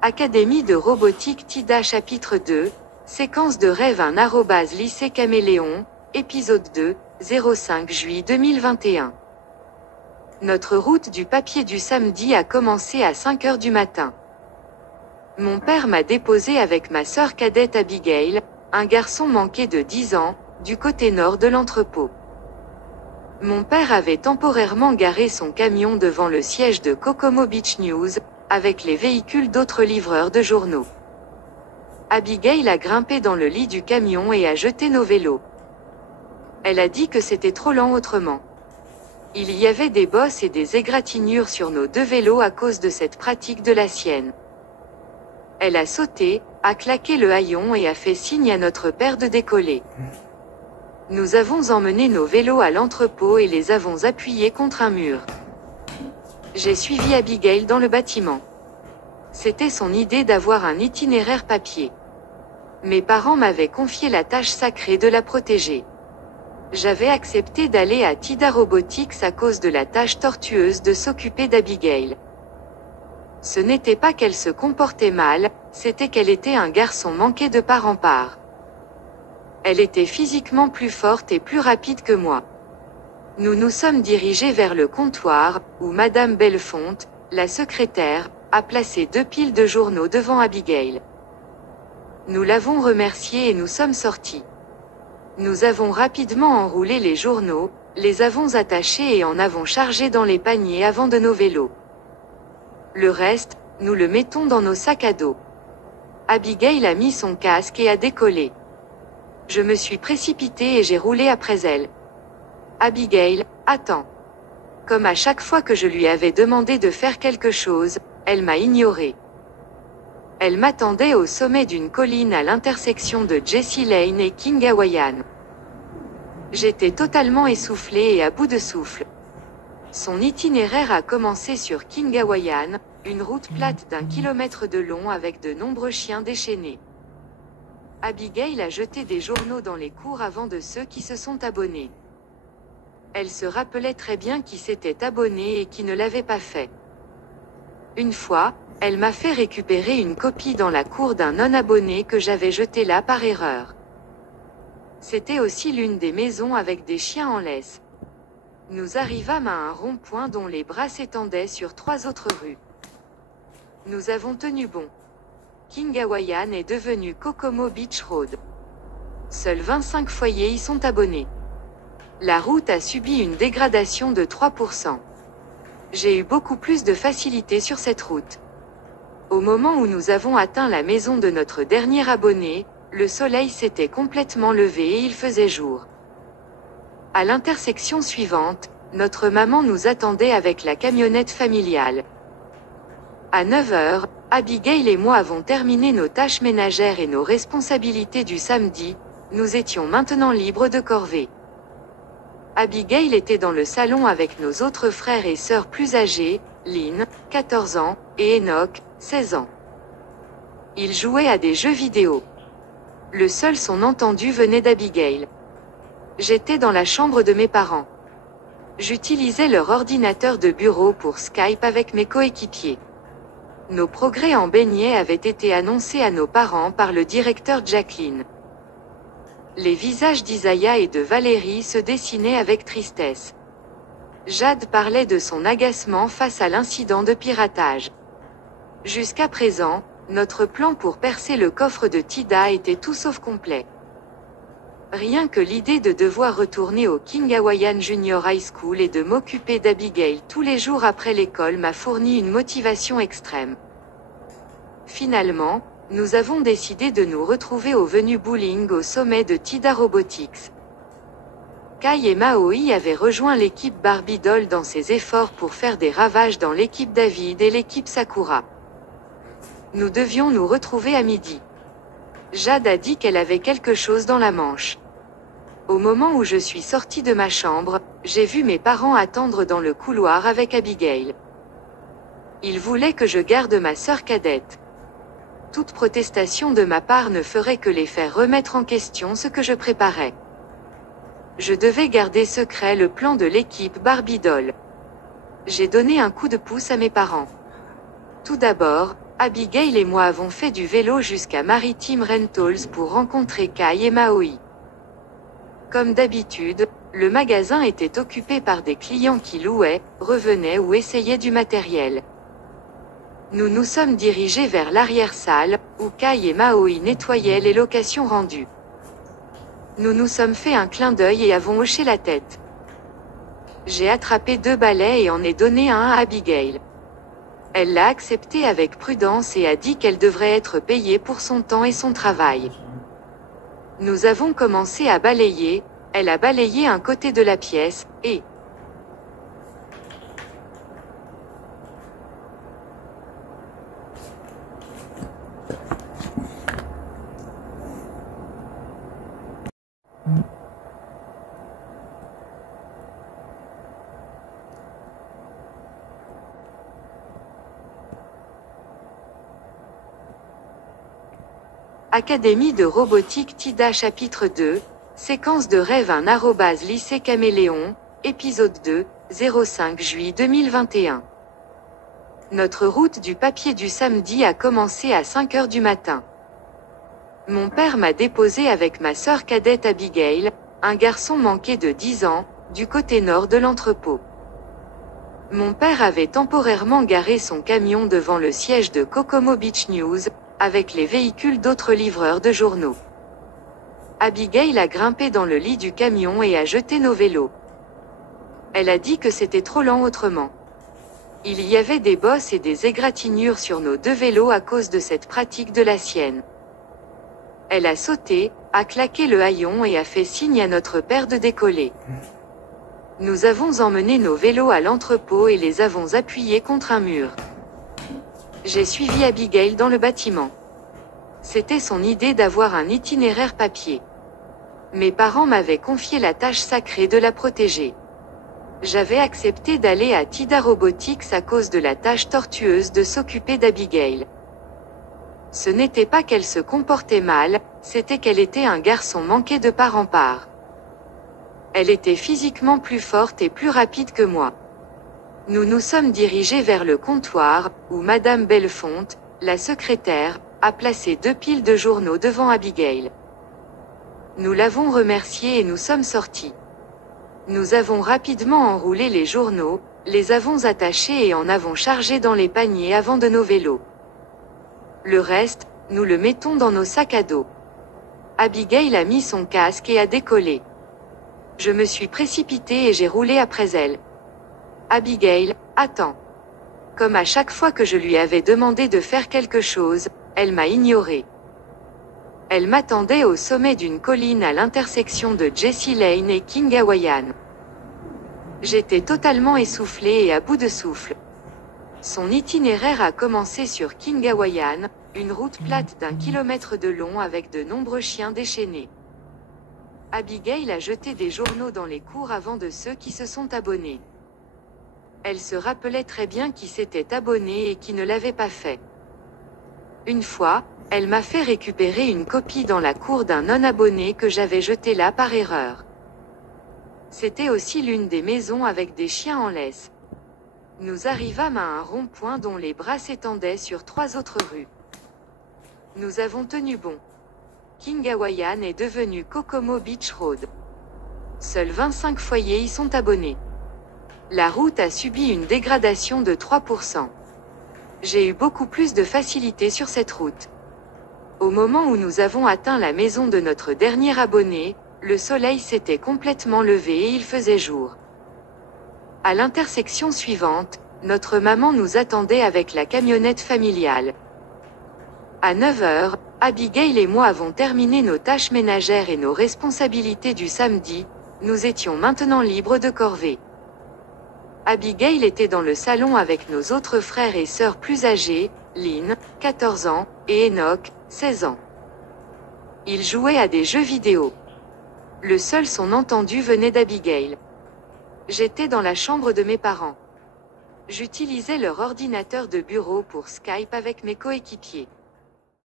Académie de robotique TIDA chapitre 2, séquence de rêve 1 lycée Caméléon, épisode 2, 05 juillet 2021. Notre route du papier du samedi a commencé à 5 heures du matin. Mon père m'a déposé avec ma sœur cadette Abigail, un garçon manqué de 10 ans, du côté nord de l'entrepôt. Mon père avait temporairement garé son camion devant le siège de Kokomo Beach News, avec les véhicules d'autres livreurs de journaux. Abigail a grimpé dans le lit du camion et a jeté nos vélos. Elle a dit que c'était trop lent autrement. Il y avait des bosses et des égratignures sur nos deux vélos à cause de cette pratique de la sienne. Elle a sauté, a claqué le haillon et a fait signe à notre père de décoller. Nous avons emmené nos vélos à l'entrepôt et les avons appuyés contre un mur. J'ai suivi Abigail dans le bâtiment. C'était son idée d'avoir un itinéraire papier. Mes parents m'avaient confié la tâche sacrée de la protéger. J'avais accepté d'aller à TIDA Robotics à cause de la tâche tortueuse de s'occuper d'Abigail. Ce n'était pas qu'elle se comportait mal, c'était qu'elle était un garçon manqué de part en part. Elle était physiquement plus forte et plus rapide que moi. Nous nous sommes dirigés vers le comptoir, où Madame Bellefonte, la secrétaire, a placé 2 piles de journaux devant Abigail. Nous l'avons remerciée et nous sommes sortis. Nous avons rapidement enroulé les journaux, les avons attachés et en avons chargé dans les paniers avant de nos vélos. Le reste, nous le mettons dans nos sacs à dos. Abigail a mis son casque et a décollé. Je me suis précipité et j'ai roulé après elle. Abigail, attends. Comme à chaque fois que je lui avais demandé de faire quelque chose, elle m'a ignoré. Elle m'attendait au sommet d'une colline à l'intersection de Jessie Lane et King Hawaiian. J'étais totalement essoufflé et à bout de souffle. Son itinéraire a commencé sur King Hawaiian, une route plate d'1 kilomètre de long avec de nombreux chiens déchaînés. Abigail a jeté des journaux dans les cours avant de ceux qui se sont abonnés. Elle se rappelait très bien qui s'était abonné et qui ne l'avait pas fait. Une fois, elle m'a fait récupérer une copie dans la cour d'un non-abonné que j'avais jeté là par erreur. C'était aussi l'une des maisons avec des chiens en laisse. Nous arrivâmes à un rond-point dont les bras s'étendaient sur 3 autres rues. Nous avons tenu bon. King Hawaiian est devenu Kokomo Beach Road. Seuls 25 foyers y sont abonnés. La route a subi une dégradation de 3%. J'ai eu beaucoup plus de facilité sur cette route. Au moment où nous avons atteint la maison de notre dernier abonné, le soleil s'était complètement levé et il faisait jour. À l'intersection suivante, notre maman nous attendait avec la camionnette familiale. À 9 heures, Abigail et moi avons terminé nos tâches ménagères et nos responsabilités du samedi, nous étions maintenant libres de corvée. Abigail était dans le salon avec nos autres frères et sœurs plus âgés, Lynn, 14 ans, et Enoch, 16 ans. Ils jouaient à des jeux vidéo. Le seul son entendu venait d'Abigail. J'étais dans la chambre de mes parents. J'utilisais leur ordinateur de bureau pour Skype avec mes coéquipiers. Nos progrès en beignets avaient été annoncés à nos parents par le directeur Jacqueline. Les visages d'Isaiah et de Valérie se dessinaient avec tristesse. Jade parlait de son agacement face à l'incident de piratage. Jusqu'à présent, notre plan pour percer le coffre de TIDA était tout sauf complet. Rien que l'idée de devoir retourner au King Hawaiian Junior High School et de m'occuper d'Abigail tous les jours après l'école m'a fourni une motivation extrême. Finalement, nous avons décidé de nous retrouver au Venu Bowling au sommet de TIDA Robotics. Kai et Maoi avaient rejoint l'équipe Barbie Doll dans ses efforts pour faire des ravages dans l'équipe David et l'équipe Sakura. Nous devions nous retrouver à midi. Jade a dit qu'elle avait quelque chose dans la manche. Au moment où je suis sortie de ma chambre, j'ai vu mes parents attendre dans le couloir avec Abigail. Ils voulaient que je garde ma sœur cadette. Toute protestation de ma part ne ferait que les faire remettre en question ce que je préparais. Je devais garder secret le plan de l'équipe Barbie Doll. J'ai donné un coup de pouce à mes parents. Tout d'abord, Abigail et moi avons fait du vélo jusqu'à Maritime Rentals pour rencontrer Kai et Maoi. Comme d'habitude, le magasin était occupé par des clients qui louaient, revenaient ou essayaient du matériel. Nous nous sommes dirigés vers l'arrière-salle, où Kai et Maoi nettoyaient les locations rendues. Nous nous sommes fait un clin d'œil et avons hoché la tête. J'ai attrapé 2 balais et en ai donné un à Abigail. Elle l'a accepté avec prudence et a dit qu'elle devrait être payée pour son temps et son travail. Nous avons commencé à balayer, elle a balayé un côté de la pièce, et... Académie de robotique TIDA chapitre 2, séquence de rêve 1 lycée Caméléon, épisode 2, 05 juillet 2021. Notre route du papier du samedi a commencé à 5 heures du matin. Mon père m'a déposé avec ma sœur cadette Abigail, un garçon manqué de 10 ans, du côté nord de l'entrepôt. Mon père avait temporairement garé son camion devant le siège de Kokomo Beach News, avec les véhicules d'autres livreurs de journaux. Abigail a grimpé dans le lit du camion et a jeté nos vélos. Elle a dit que c'était trop lent autrement. Il y avait des bosses et des égratignures sur nos 2 vélos à cause de cette pratique de la sienne. Elle a sauté, a claqué le haillon et a fait signe à notre père de décoller. Nous avons emmené nos vélos à l'entrepôt et les avons appuyés contre un mur. J'ai suivi Abigail dans le bâtiment. C'était son idée d'avoir un itinéraire papier. Mes parents m'avaient confié la tâche sacrée de la protéger. J'avais accepté d'aller à TIDA Robotics à cause de la tâche tortueuse de s'occuper d'Abigail. Ce n'était pas qu'elle se comportait mal, c'était qu'elle était un garçon manqué de part en part. Elle était physiquement plus forte et plus rapide que moi. Nous nous sommes dirigés vers le comptoir, où Madame Bellefonte, la secrétaire, a placé 2 piles de journaux devant Abigail. Nous l'avons remerciée et nous sommes sortis. Nous avons rapidement enroulé les journaux, les avons attachés et en avons chargé dans les paniers avant de nos vélos. Le reste, nous le mettons dans nos sacs à dos. Abigail a mis son casque et a décollé. Je me suis précipité et j'ai roulé après elle. Abigail, attends. Comme à chaque fois que je lui avais demandé de faire quelque chose, elle m'a ignoré. Elle m'attendait au sommet d'une colline à l'intersection de Jessie Lane et King Hawaiian. J'étais totalement essoufflé et à bout de souffle. Son itinéraire a commencé sur King Hawaiian, une route plate d'1 kilomètre de long avec de nombreux chiens déchaînés. Abigail a jeté des journaux dans les cours avant de ceux qui se sont abonnés. Elle se rappelait très bien qui s'était abonné et qui ne l'avait pas fait. Une fois, elle m'a fait récupérer une copie dans la cour d'un non-abonné que j'avais jeté là par erreur. C'était aussi l'une des maisons avec des chiens en laisse. Nous arrivâmes à un rond-point dont les bras s'étendaient sur 3 autres rues. Nous avons tenu bon. King Hawaiian est devenu Kokomo Beach Road. Seuls 25 foyers y sont abonnés. La route a subi une dégradation de 3%. J'ai eu beaucoup plus de facilité sur cette route. Au moment où nous avons atteint la maison de notre dernier abonné, le soleil s'était complètement levé et il faisait jour. À l'intersection suivante, notre maman nous attendait avec la camionnette familiale. À 9 heures, Abigail et moi avons terminé nos tâches ménagères et nos responsabilités du samedi, nous étions maintenant libres de corvée. Abigail était dans le salon avec nos autres frères et sœurs plus âgés, Lynn, 14 ans, et Enoch, 16 ans. Ils jouaient à des jeux vidéo. Le seul son entendu venait d'Abigail. J'étais dans la chambre de mes parents. J'utilisais leur ordinateur de bureau pour Skype avec mes coéquipiers.